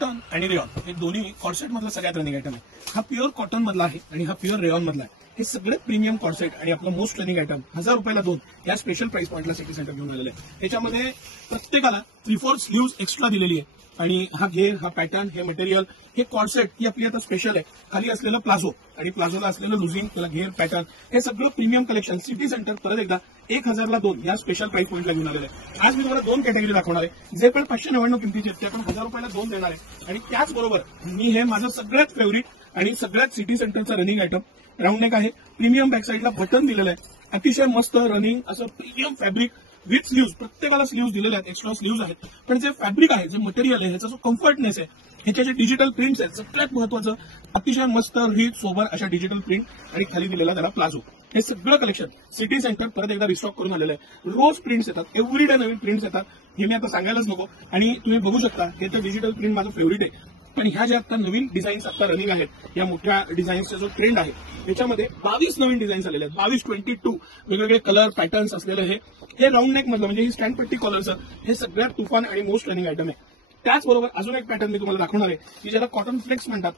Cotton आणि rayon हे दोन्ही कॉर्सेट मधला सगळ्यात रनिंग आयटम आहे. हा प्युअर कॉटन मधला आहे आणि हा प्युअर रेयॉन मधला आहे. हे सगळे प्रीमियम कॉर्सेट आणि आपलं मोस्ट रनिंग आयटम 1000 रुपयाला 2 या स्पेशल प्राइस पॉइंटला सिटी सेंटर घेऊन आलेलं आहे. याच्यामध्ये प्रत्येकाला 3/4 स्लीव्ज एक्स्ट्रा दिलेली आहे आणि हा घेर, हा पॅटर्न, हे मटेरियल, हे कॉर्सेट ही आपली आता स्पेशल आहे. खाली असलेलं प्लाझो आणि प्लाझोला असलेलं लुझिंग, त्याला घेर, पॅटर्न, हे सगळं प्रीमियम कलेक्शन सिटी सेंटर परत एकदा 1000ला 2 या स्पेशल प्राइस पॉइंटला घेऊन आलेलं आहे. आज मी तुम्हाला 2 कॅटेगरी दाखवणार आहे. जे पण 599 किमतीचे आहेत ते आपण 1000 रुपयाला 2 देणार आहे. आणि त्याचबरोबर मी हे माझं सगळ्यात फेवरेट आणि सगळ्यात सिटी सेंटरचं रनिंग आयटम राऊंड नेक आहे. प्रीमियम बॅक साईडला बटन दिलेलं आहे. अतिशय मस्त रनिंग असं प्रीमियम फॅब्रिक विथ स्लीव्ज, प्रत्येकाला स्लीव्ज दिलेले आहेत, एक्स्ट्रा स्लीव्ज आहेत. पण जे फॅब्रिक आहे, जे मटेरियल आहे, ह्याचा जो कम्फर्टनेस आहे, ह्याचे जे डिजिटल प्रिंट्स आहेत, सगळ्यात महत्वाचं अतिशय मस्त रीच सोबर अशा डिजिटल प्रिंट आणि खाली दिलेला त्याला प्लाझो, हे सगळं कलेक्शन सिटी सेंटर परत एकदा रिस्टॉक करून आलेलं आहे. रोज प्रिंट्स येतात, एव्हरीडे नवीन प्रिंट्स येतात. हे मी आता सांगायलाच नको. आणि तुम्ही बघू शकता हे तर डिजिटल प्रिंट माझं फेवरेट आहे. पण ह्या ज्या आता नवीन डिझाईन्स आता रनिंग आहेत, या मोठ्या डिझाईन्सचा जो ट्रेंड आहे त्याच्यामध्ये 22 नवीन डिझाईन्स आलेले आहेत. 22 वेगवेगळे कलर पॅटर्न्स असलेलं हे राऊंड नेक मधलं म्हणजे ही स्टँड पट्टी कॉलरचं हे सगळ्यात तुफान आणि मोस्ट रनिंग आयटम आहे. त्याचबरोबर अजून एक पॅटर्न मी तुम्हाला दाखवणार आहे की ज्याला कॉटन फ्लेक्स म्हणतात.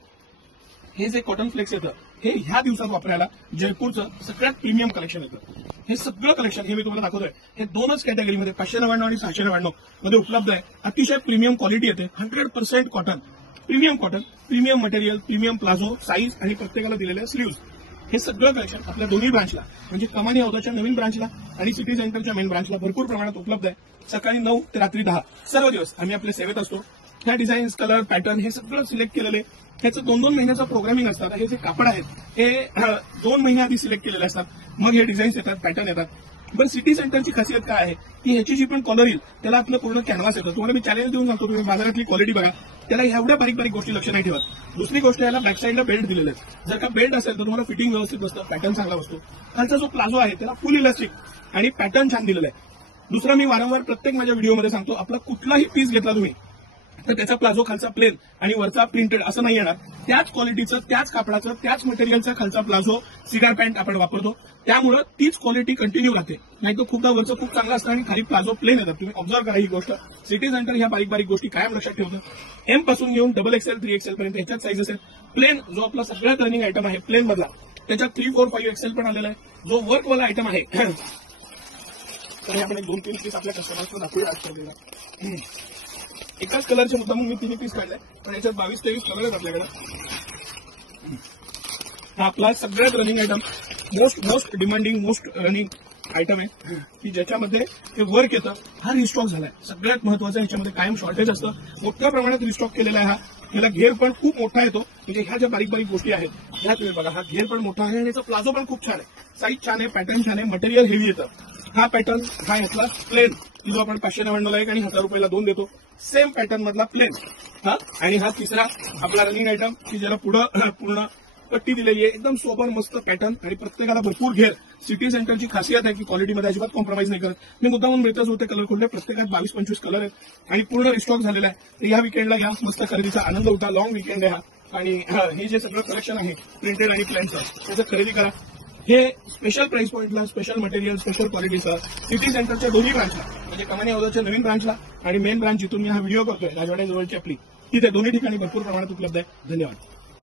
हे जे कॉटन फ्लेक्स येतं हे ह्या दिवसात वापरायला जयपूरचं सगळ्यात प्रीमियम कलेक्शन येतं. हे सगळं कलेक्शन हे मी तुम्हाला दाखवतोय. हे दोनच कॅटेगरीमध्ये 599 आणि 699 मध्ये उपलब्ध आहे. अतिशय प्रीमियम क्वालिटी येते. 100% cotton, premium cotton, premium material, premium palazzo, size आणि प्रत्येकाला दिलेल्या स्लीव्ज, हे सगळं कलेक्शन आपल्या दोन्ही ब्रांचला म्हणजे कमानी हौदाच्या नवीन ब्रांचला आणि सिटी सेंटरच्या मेन ब्रांचला भरपूर प्रमाणात उपलब्ध आहे. सकाळी 9 ते रात्री 10 सर्व दिवस आम्ही आपल्या सेवेत असतो. ह्या डिझाईन्स, कलर, पॅटर्न हे सगळं सिलेक्ट केलेले. ह्याचं 2-2 महिन्याचं प्रोग्रामिंग असतात. हे जे कापड आहेत हे 2 महिने आधी सिलेक्ट केलेले असतात. मग हे डिझाईन्स येतात, पॅटर्न येतात. पण सिटी सेंटरची खासियत काय आहे की ह्याची जी पण कॉलर येईल त्याला आपलं पूर्ण कॅनव्हास येतं. तुम्हाला मी चॅलेंज देऊन सांगतो, तुम्ही बाजारातली क्वालिटी बघा, त्याला एवढ्या बारीक बारीक गोष्टी लक्ष नाही ठेवत. दुसरी गोष्ट, याला बॅक साईडला बेल्ट दिलेले आहे. जर का बेल्ट असेल तर तुम्हाला फिटिंग व्यवस्थित बसतं, पॅटर्न चांगला बसतो. खालचा जो प्लाझो आहे त्याला फुल इलास्टिक आणि पॅटर्न छान दिलेला आहे. दुसरा, मी वारंवार प्रत्येक माझ्या व्हिडिओमध्ये सांगतो, आपला कुठलाही पीस घेतला तुम्ही तर त्याचा प्लाझो खालचा प्लेन आणि वरचा प्रिंटेड असं नाही येणार. त्याच क्वालिटीचं, त्याच कापडाचं, त्याच मटेरियलचा खालचा प्लाझो, सिगार पॅन्ट आपण वापरतो. त्यामुळे तीच क्वालिटी कंटिन्यू राहते. नाही तर खूपदा वरचं खूप चांगलं असतं आणि खाली प्लाझो प्लेन येतात. तुम्ही ऑब्झर्व करा ही गोष्ट. सिटी सेंटर ह्या बारीक बारीक गोष्टी कायम लक्षात ठेवतं. एम पासून घेऊन XXL, 3XL पर्यंत ह्याच्यात साईजेस आहेत. प्लेन जो आपला सगळ्यात रनिंग आयटम आहे प्लेन मधला, त्याच्यात 3, 4, 5XL पण आलेला आहे. जो वर्कवाला आयटम आहे तर हे आपण 2-3 पीस आपल्या कस्टमर्सला दाखवूया. एकाच कलरचे मुद्दा मी 3 पीस काढले, पण याच्यात 22-23 कलर आहेत आपल्याकडे. हा आपला सगळ्यात running item, most demanding, most running item आहे की ज्याच्यामध्ये हे वर्क येतं. हा रिस्टॉक झालाय. सगळ्यात महत्वाचं, याच्यामध्ये कायम शॉर्टेज असतं. मोठ्या प्रमाणात रिस्टॉक केलेला आहे. ह्याला घेर पण खूप मोठा येतो. म्हणजे ह्या ज्या बारीक बारीक गोष्टी आहेत ह्या तुम्ही बघा. हा घेर पण मोठा आहे आणि याचा प्लाझो पण खूप छान आहे. साईज छान आहे, पॅटर्न छान आहे, मटेरियल हेवी येतं. हा पॅटर्न, हा यातला प्लेन जो आपण 599 1 आणि 1000 रुपयाला 2 देतो. सेम पॅटर्न मधला प्लेन हा. आणि हा तिसरा आपला रनिंग आयटम की ज्याला पुढं पूर्ण पट्टी दिलेली आहे. एकदम सोबर मस्त पॅटर्न आणि प्रत्येकाला भरपूर घेर. सिटी सेंटरची खासियत आहे की क्वालिटीमध्ये अजिबात कॉम्प्रोमाइज नाही करत. मी मुद्दामून मिळतच होते कलर खोडले. प्रत्येकात 22-25 कलर आहेत आणि पूर्ण रिस्टॉक झालेला आहे. तर या विकेंडला या मस्त खरेदीचा आनंद होता. लॉंग विकेंड आहे हा. आणि हे जे सगळं कलेक्शन आहे प्रिंटेड आणि प्लॅनचं, त्याचं खरेदी करा. हे स्पेशल प्राइस पॉइंटला, स्पेशल मटेरियल, स्पेशल क्वालिटीचं सिटी सेंटरच्या दोन्ही ब्रांचला म्हणजे कमानी हौदाच्या नवीन ब्रांचला आणि मेन ब्रांच जिथून मी हा व्हिडिओ करतोय राजवाड्याजवळची आपली, तिथे दोन्ही ठिकाणी भरपूर प्रमाणात उपलब्ध आहे. धन्यवाद.